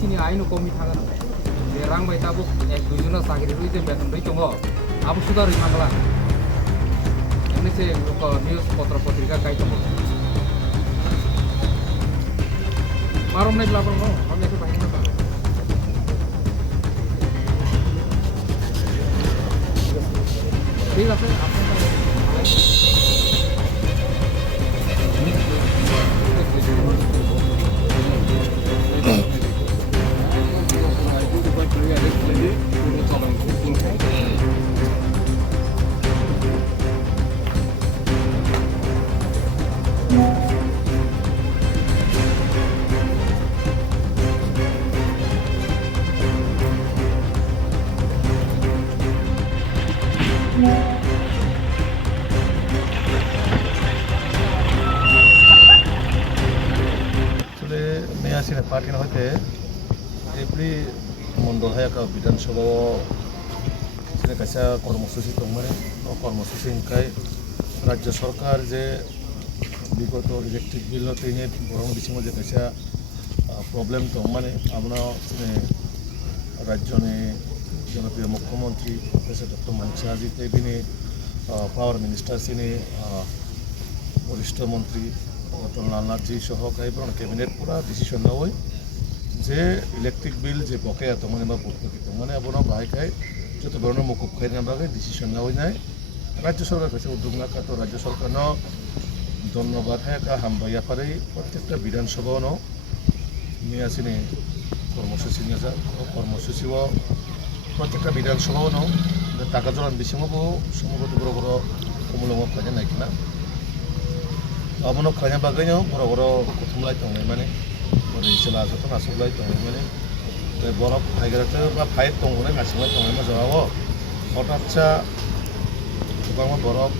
sini aino komi thagan je rang bai tabu ek dujuna sakri rui je beton rui tongo abu sudah rui mangla ini se news patra patrika kai tongo marom naik lapor mo हमने तो भाई ना ठीक है Sini party na hote every mondo hai ka bidan sabha sini kaisa কর্মসূচি tongmane o কর্মসূচি kai rajya sarkar je bigoto electric bill tine borong bisimo je kaisa problem tongmane amna sini rajya ni জনপ্রিয় মুখ্যমন্ত্রী professor doctor মানিক সাহাজি তেবিনি পাওয়ার minister sini বরিষ্ঠ মন্ত্রী doctor লালনাথজি সহ কাইবরণ cabinet পুরা decision না হয় যে ইলেকট্রিক বিল যে বকেয়া তমানে বা ভর্তুকি তমানে আপনার বাহাইকাই যত ধরনের মুকুব খাই না বাকে ডিসিশন না হয় নাই রাজ্য সরকার কাছে উদ্যোগ না তো রাজ্য সরকার ধন্যবাদ হ্যাঁ কা হামবাইয়া পারে প্রত্যেকটা বিধানসভা নিয়ে আসিনি কর্মসূচি নিয়ে যা কর্মসূচিও প্রত্যেকটা বিধানসভা টাকা জোরান বিসিমবো সম্ভবত বড় বড় কমলঙ্গ খাই নাই কিনা abano khanya bagainya boro-boro kutumlai tongai mane bori sela joto nasulai tongai mane te borok haigarate ba phai tongone nasinglai tongai ma jawo hothatcha bangma borok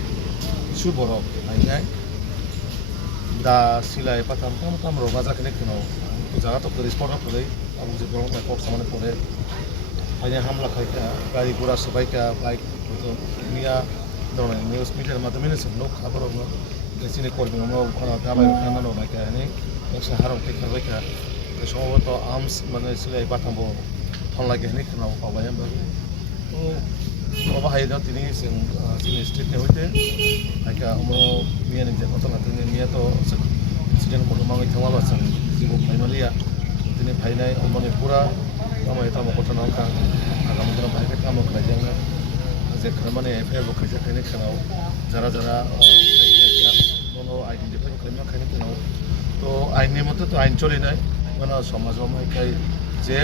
su borok ainai da silai patam tam roga jakene kino to jaga to kris pora pore abu je borok na kok samane pore hanya hamla khaika gari gora sabai ka bike to mia dona news media madame ne no khabar ho sini korbi ngomong kalau kabar kanan lo mereka ini yang seharusnya tikar mereka semua itu arms mana silai batang bo thon lagi ini kena apa yang baru तो apa hai dah ini sini street ni hote mereka umur mia ni jangan tu nanti mia tu sini kalau mangai thamal basan jibu family ya ini bhai nai umur ni pura kamu itu mau kota nangka agak mungkin bhai kita mau kerja ni je kerana ni affair bo kerja kini kena jara identify খাইনা খাইনি কেন তো আইনের মতো তো আইন চলে নাই মানে সমাজ মাইকাই যে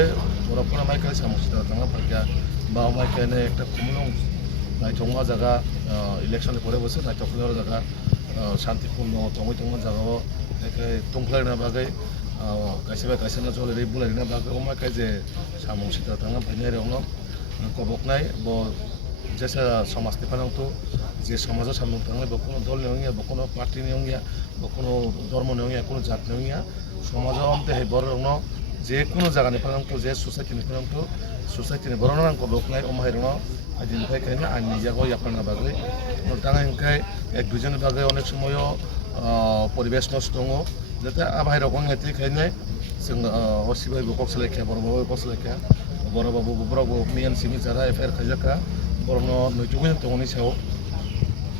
বরফনা মাইকাই সমস্যা থাকা ফাঁকা বা মাইকাইনে একটা কুমলং নাইথংমা জায়গা ইলেকশন পরে বসে নাইথংলার জায়গা শান্তিপূর্ণ তঙ্গই তঙ্গ জায়গাও টংফ্লাইনা বাগै কাইসেবা কাইসেনা চলে বুলাইনা বাগै মাইকাই যে সমস্যা থাকা ফাইনাই রং কবকনাই ব जैसा समाज के पालन तो जे समाज सामने थांगे बकोनो दल नहीं है बकोनो पार्टी नहीं है बकोनो धर्म नहीं है कोनो जात नहीं है समाज हमते है बर रंग जे कोनो जगह ने पालन तो जे सोसाइटी ने पालन तो सोसाइटी ने बर रंग को बकनाय ओमाय रंग आइडेंटिफाई खायना आइनि जागो यापाना बागै नोंथाङा इनखाय एक दुजन बागै अनेक समय परिबेश नष्ट दङ जाते आबाय रंग हेति खायनाय जों हसिबाय बकक सलायखा बरबाबो बकक सलायखा बरबाबो बरबाबो मियान सिमि जारा एफआईआर खायजाखा বরনো নৈতিক তংনি সাও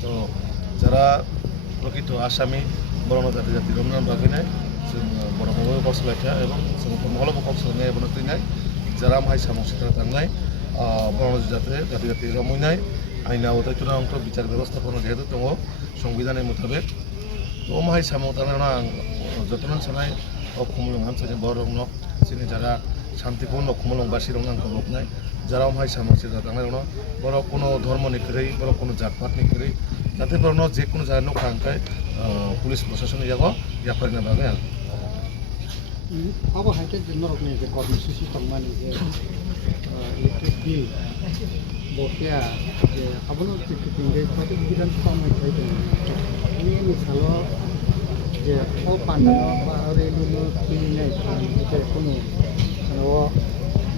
তো যারা প্রকৃত আসামি বরনো জাতি জাতি রমনান বাগিনায় जों বরবাবো বসলাইখা এবং जों মহলবো কক্সলাইনাय এবং তৈনাय যারা মাই সামসিতা থাंनाय বরনো জাতি জাতি জাতি রমনাय আইনা অতৈতনা অংক বিচার ব্যবস্থাপনা যেহেতু দङ সংবিধানের মোতাবেক তো মাই সামতানা যতন সানাय অখমলং হামসানি বরংনো সিনি যারা শান্তিপূর্ণ খুমলংবাসী রংনাং কবকনাय যারা মাই সামসিতা থাंनाय রং বড় কোনো ধর্ম নিকরেই বড় কোনো জাতপাত নিকরেই যাতে বড় যে কোনো জায়গা নখাঙ্কায় পুলিশ প্রশাসন যাবো ইয়াফারিনা বাগে अब हाइटे जन्म रोकने के कॉर्मसूची तंगमानी के इलेक्ट्रिक बिल बोकिया जे अब नो टिंगे पार्टी विधान सभा में खाई दे ये मिसालो जे ओ पांडा बा रेलू नो किने जे कोनो वो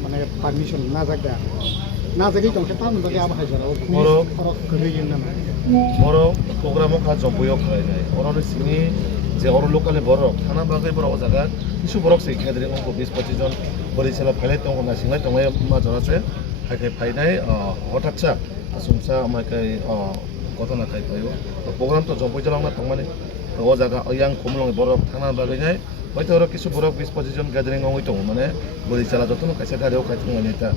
माने परमिशन ना जागा ना जागी तो के ताम बगे अब हाइ जरा मरो प्रोग्राम का जम्बुयो खाई जाय अरने सिनि যে অর লোকালে বরক থানা বাগৈ বড় জায়গা কিছু বরক সেই গ্যাদারিং অঙ্ক 20-25 জন বরিশালা ফেলে তো নাসিংলাই তোমায় মাজর আছে হাইকে ফাইনাই হঠাৎ আসুমসা আমাকে ঘটনা খাই পাইব প্রোগ্রাম তো জম্পই জলাংনা তংমানে ও জায়গা ইয়াং খমলং বরক থানা বাগৈনাই হয়তো ওরা কিছু বরক 20-25 জন গ্যাদারিং অঙ্গই দङ মানে বরিশালা যতন কাইসা গাড়িও খাইতে নেতা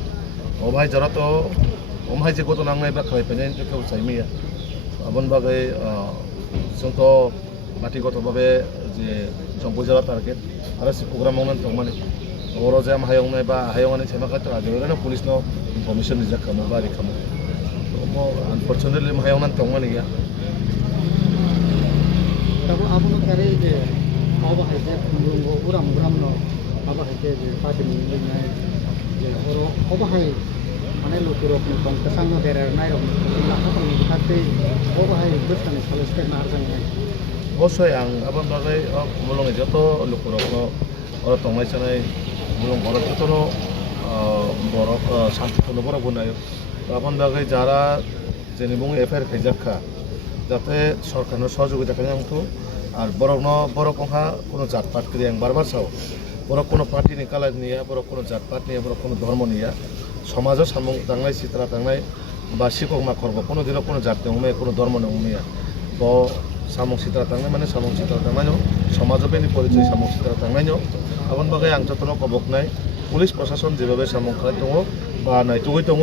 ও ভাই যারা তো ওমহাই যে ঘটনা নাंनाय বা খাই পাইনাय কেউ চাইমিয়া আবন বাগৈ जोंथ' बाथिगतभावे जे जम्पै जला टार्गेट आरो सि प्रग्राम मावनानै दंमाने बर' जे हायावनाय बा हायावनानै सेमाखा आगोलनो पुलिसनो इनफरमेशन रिजार्भ खालामो बा रि खालामो आनफरचुनेटलि हायावनानै दंमाने गैया तब आपनो करे जे अब हाइजे खुंगो उराम उरामनो अब हाइजे जे पार्टी मिलनाय जे और अब हाइ माने लोकरकनि कंकसांग बेरार नायरम लाखाफोरनि खाते अब हाइ बोसखानि सलस्टे नारजांनाय अबस्सय आं आबान बागै मुलुंनि जत लोकरकनो और तंनायसनाय मुलुं बरकतनो बरक शान्तिखौनो बरक बनायो आबान बागै যারা जेनि बुङो एफआईआर खाइजाखा যাতে সরকারের সহযোগিতা খাই आंथ' আর বরকहा কোনো জাতপাত করি आं बार साव बरक কোনো पार्टीनि कालार निया बरक কোনো জাতপাত निया बरक কোনো धर्म निया समाजाव सामुं दांनाय सित्रा दांनाय बा सिखक माखरबो কোনো दिनाव কোনো জাত नंमै কোনো धर्म नंमैया ब सामुं सित्रा दांनाय माने सामुं सित्रा दांनाय समाजाव बेनि परिचय सामुं सित्रा दांनाय आबान बागै आं जतन कबकनाय पुलिस प्रशासन जेभाबे सामुं खालाय दङ बा नायथुगै दङ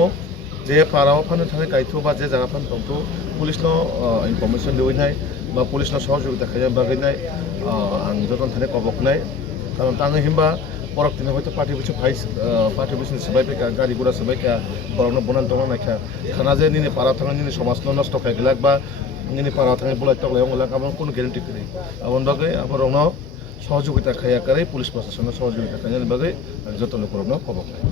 जे पाराव फानो थाखाय गायथु बा जे जागा फानो दंथ' पुलिसनो इनफरमेशन दिवैनाय बा पुलिसनो सहयोगिता खालाम बागैनाय आं जतन थानाय कबकनाय कारण ताङो हिमबा बरक दिनै हयथ' पार्टी बिसनि सोबाय फैखा गारि गुरा सोबाय खा बरकनो बनान दङ नायखा खाना जे निनि पारा थाङो निनि समाजनो नष्ट खायगलाक बा निनि पारा थाङो बुलाय तगलाय अंगलाक आबान कोनो ग्यारेन्टी करि आबान बागै आबारनो सहयोगिता खाया करे पुलिस प्रशासन सहयोगिता खायनि बागै जतन करनो कबकनाय